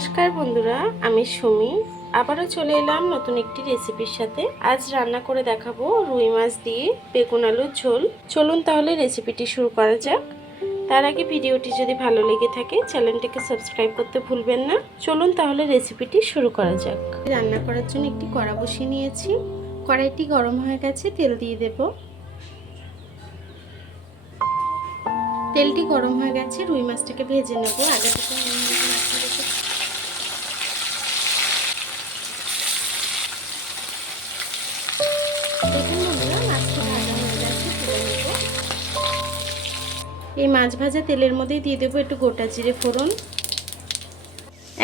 নমস্কার বন্ধুরা, আমি সুমি আবারও চলে এলাম নতুন একটি রেসিপির সাথে। আজ রান্না করে দেখাবো রুই মাছ দিয়ে বেগুন আলুর ঝোল। চলুন তাহলে রেসিপিটি শুরু করা যাক। তার আগে ভিডিওটি যদি ভালো লেগে থাকে চ্যানেলটিকে সাবস্ক্রাইব করতে ভুলবেন না। চলুন তাহলে রেসিপিটি শুরু করা যাক। রান্না করার জন্য একটি কড়া বসিয়ে নিয়েছি। কড়াইটি গরম হয়ে গেছে, তেল দিয়ে দেব। তেলটি গরম হয়ে গেছে, রুই মাছটাকে ভেজে নেব। আগে থেকে এই মাছ ভাজা তেলের মধ্যে দিয়ে দেবো একটু গোটা জিরে ফোড়ন।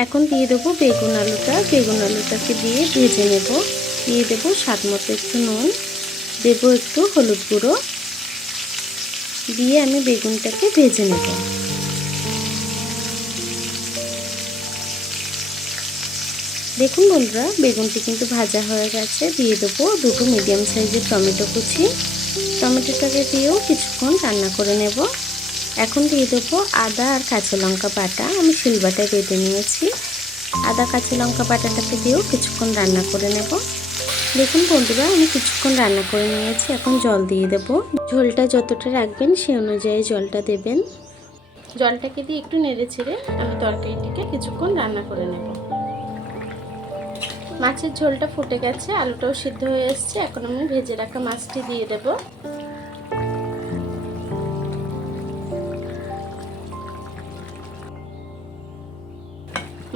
এখন দিয়ে দেবো বেগুন আলুটাকে দিয়ে ভেজে নেব। দিয়ে দেবো স্বাদ মতো একটু নুন, দেবো একটু হলুদ গুঁড়ো, দিয়ে আমি বেগুনটাকে ভেজে নেব। দেখুন বন্ধুরা, বেগুনটি কিন্তু ভাজা হয়ে গেছে। দিয়ে দেবো দুটো মিডিয়াম সাইজের টমেটো কুচি। টমেটোটাকে দিয়েও কিছুক্ষণ রান্না করে নেব। এখন দিয়ে দেবো আদা আর কাঁচা লঙ্কা বাটা। আমি শিলবাটায় বেটে নিয়েছি। আদা কাঁচা লঙ্কা বাটাটাকে দিয়েও কিছুক্ষণ রান্না করে নেব। দেখুন বন্ধুরা, আমি কিছুক্ষণ রান্না করে নিয়েছি। এখন জল দিয়ে দেব। ঝোলটা যতটা রাখবেন সে অনুযায়ী জলটা দেবেন। জলটাকে দিয়ে একটু নেড়ে ছেড়ে আমি তরকারিটিকে কিছুক্ষণ রান্না করে নেব। মাছের ঝোলটা ফুটে গেছে, আলুটাও সিদ্ধ হয়ে এসছে। এখন আমি ভেজে রাখা মাছটি দিয়ে দেব।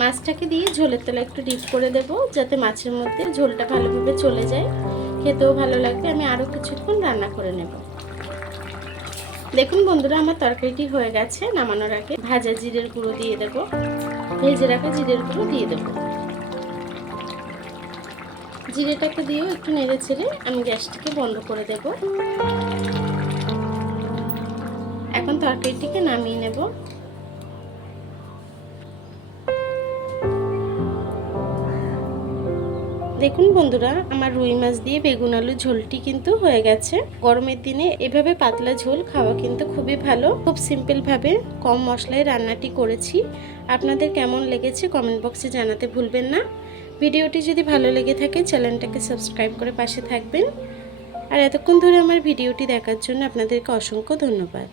মাছটাকে দিয়ে ঝোলের তলা একটু ডিপ করে দেব, যাতে মাছের মধ্যে ঝোলটা ভালোভাবে চলে যায়, খেতেও ভালো লাগবে। আমি আরও কিছুক্ষণ রান্না করে নেব। দেখুন বন্ধুরা, আমার তরকারিটি হয়ে গেছে। নামানোর আগে ভাজা জিরের গুঁড়ো দিয়ে দেব। ভেজে রাখা জিরের গুঁড়ো দিয়ে দেব। জিরেটাকে দিয়েও একটু নেড়ে ছেড়ে আমি গ্যাসটিকে বন্ধ করে দেব। এখন তরকারিটিকে নামিয়ে নেব। দেখুন বন্ধুরা, আমার রুই মাছ দিয়ে বেগুন আলু ঝোলটি কিন্তু হয়ে গেছে। গরমের দিনে এভাবে পাতলা ঝোল খাওয়া কিন্তু খুবই ভালো। খুব সিম্পলভাবে কম মশলায় রান্নাটি করেছি। আপনাদের কেমন লেগেছে কমেন্ট বক্সে জানাতে ভুলবেন না। ভিডিওটি যদি ভালো লেগে থাকে চ্যানেলটাকে সাবস্ক্রাইব করে পাশে থাকবেন। আর এতক্ষণ ধরে আমার ভিডিওটি দেখার জন্য আপনাদেরকে অসংখ্য ধন্যবাদ।